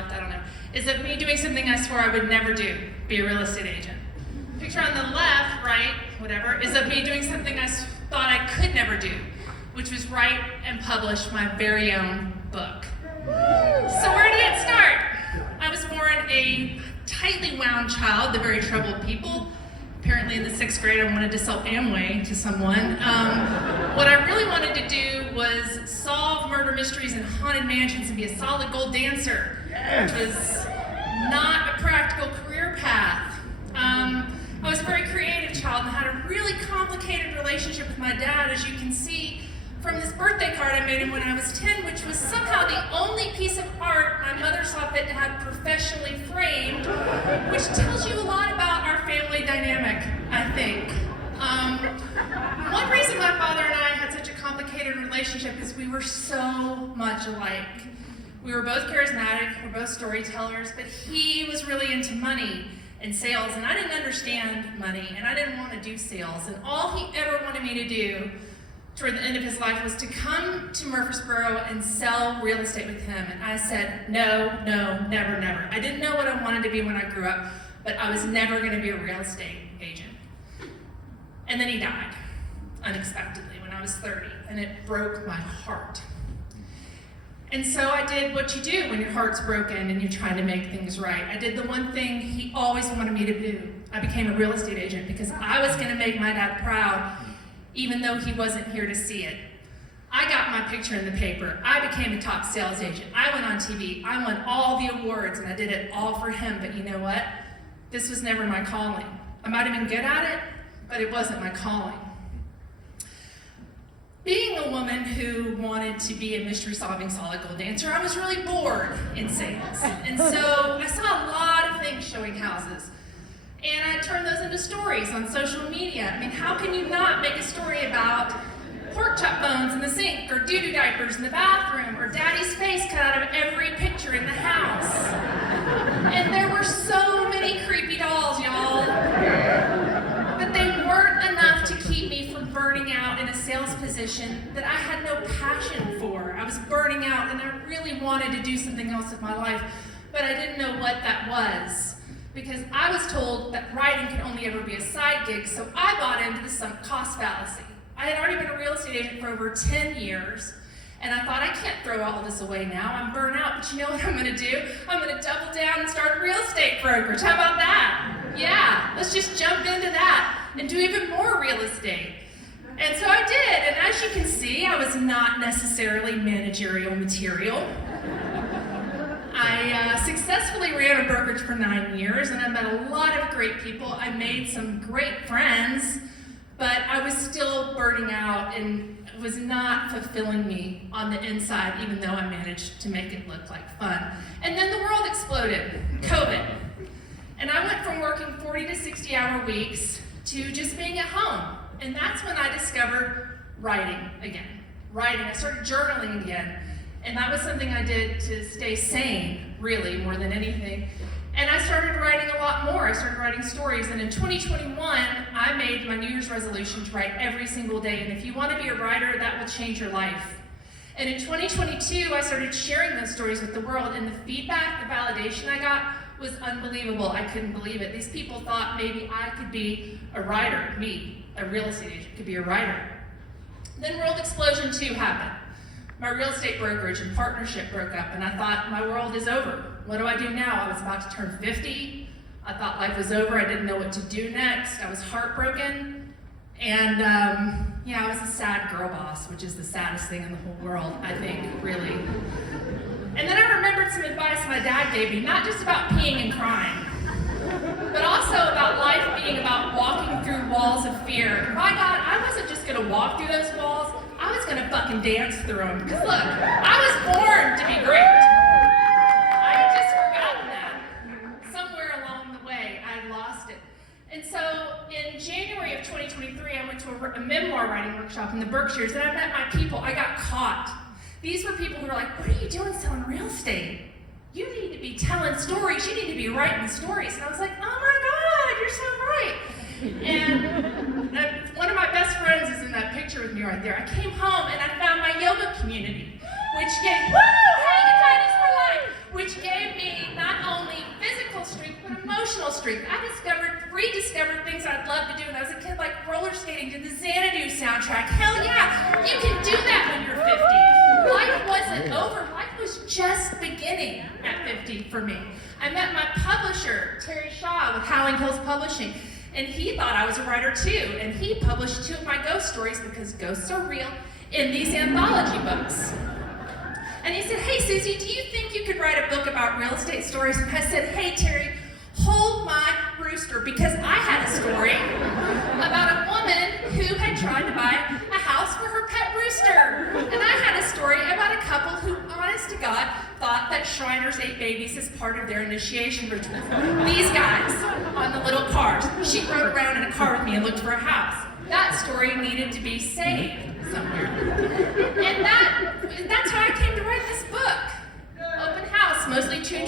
left, I don't know, is of me doing something I swore I would never do, be a real estate agent. The picture on the left, right, whatever, is of me doing something I thought I could never do, which was write and publish my very own book. So where did it start? I was born a tightly wound child, the very troubled people. Apparently in the 6th grade, I wanted to sell Amway to someone. What I really wanted to do was solve murder mysteries in haunted mansions and be a solid gold dancer, which was not a practical career path. I was a very creative child and had a really complicated relationship with my dad, as you can see from this birthday card I made him when I was 10, which was somehow the only piece of art my mother saw fit to have professionally framed, which tells you a lot about our family dynamic, I think. One reason my father and I had such a complicated relationship is we were so much alike. We were both charismatic, we were both storytellers, but he was really into money and sales, and I didn't understand money, and I didn't want to do sales, and all he ever wanted me to do toward the end of his life was to come to Murfreesboro and sell real estate with him. And I said, no, never, never. I didn't know what I wanted to be when I grew up, but I was never going to be a real estate agent. And then he died unexpectedly when I was 30, and it broke my heart. And so I did what you do when your heart's broken and you're trying to make things right. I did the one thing he always wanted me to do. I became a real estate agent because I was going to make my dad proud, even though he wasn't here to see it. I got my picture in the paper. I became a top sales agent. I went on TV. I won all the awards, and I did it all for him. But you know what? This was never my calling. I might have been good at it, but it wasn't my calling. Being a woman who wanted to be a mystery-solving solid gold dancer, I was really bored in sales. And so I saw a lot of things showing houses. And I turned those into stories on social media. I mean, how can you not make a story about pork chop bones in the sink, or doo-doo diapers in the bathroom, or daddy's face cut out of every picture in the house? And there were so many creepy dolls, y'all. But they weren't enough to keep me from burning out in a sales position that I had no passion for. I was burning out, and I really wanted to do something else with my life, but I didn't know what that was. Because I was told that writing could only ever be a side gig, so I bought into the sunk cost fallacy. I had already been a real estate agent for over 10 years, and I thought, I can't throw all this away now. I'm burnt out, but you know what I'm going to do? I'm going to double down and start a real estate brokerage. How about that? Yeah, let's just jump into that and do even more real estate. And so I did, and as you can see, I was not necessarily managerial material. I successfully ran a brokerage for 9 years, and I met a lot of great people. I made some great friends, but I was still burning out and it was not fulfilling me on the inside, even though I managed to make it look like fun. And then the world exploded, COVID. And I went from working 40 to 60-hour weeks to just being at home. And that's when I discovered writing again. Writing, I started journaling again. And that was something I did to stay sane, really, more than anything. And I started writing a lot more. I started writing stories. And in 2021, I made my New Year's resolution to write every single day. And if you want to be a writer, that will change your life. And in 2022, I started sharing those stories with the world. And the feedback, the validation I got was unbelievable. I couldn't believe it. These people thought maybe I could be a writer, me, a real estate agent, could be a writer. Then World Explosion 2 happened. My real estate brokerage and partnership broke up, and I thought, my world is over. What do I do now? I was about to turn 50. I thought life was over. I didn't know what to do next. I was heartbroken. And I was a sad girl boss, which is the saddest thing in the whole world, I think, really. And then I remembered some advice my dad gave me, not just about peeing and crying, but also about life being about walking through walls of fear. And by God, I wasn't just gonna walk through those walls, I was gonna fucking dance through them. Because look, I was born to be great. I had just forgotten that. Somewhere along the way, I had lost it. And so in January of 2023, I went to a memoir writing workshop in the Berkshires, and I met my people. I got caught. These were people who were like, what are you doing selling real estate? You need to be telling stories. You need to be writing stories. And I was like, oh my God, you're so right. And one of my best friends is in that picture with me right there. I came home and I found my yoga community, which gave, which gave me strength. I rediscovered things I'd love to do when I was a kid, like roller skating to the Xanadu soundtrack. Hell yeah, you can do that when you're 50. Life wasn't over, life was just beginning at 50 for me. I met my publisher, Terry Shaw, with Howling Hills Publishing, and he thought I was a writer too, and he published 2 of my ghost stories, because ghosts are real, in these anthology books. And he said, hey, Suzy, do you think you could write a book about real estate stories? And I said, hey, Terry, hold my rooster, because I had a story about a woman who had tried to buy a house for her pet rooster. And I had a story about a couple who, honest to God, thought that Shriners ate babies as part of their initiation rituals. These guys on the little cars. She rode around in a car with me and looked for a house. That story needed to be saved somewhere. And that's how I came to write this book. Open House, mostly true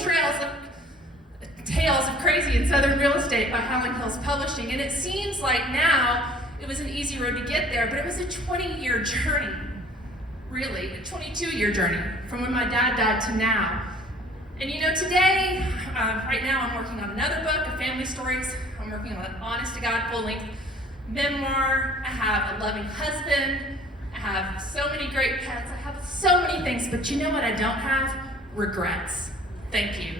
tales of crazy and southern real estate by Howling Hills Publishing. And it seems like now it was an easy road to get there, but it was a 20-year journey. Really, a 22-year journey from when my dad died to now. And you know, today, right now I'm working on another book of family stories. I'm working on an honest-to-God full-length memoir. I have a loving husband. I have so many great pets. I have so many things, but you know what I don't have? Regrets. Thank you.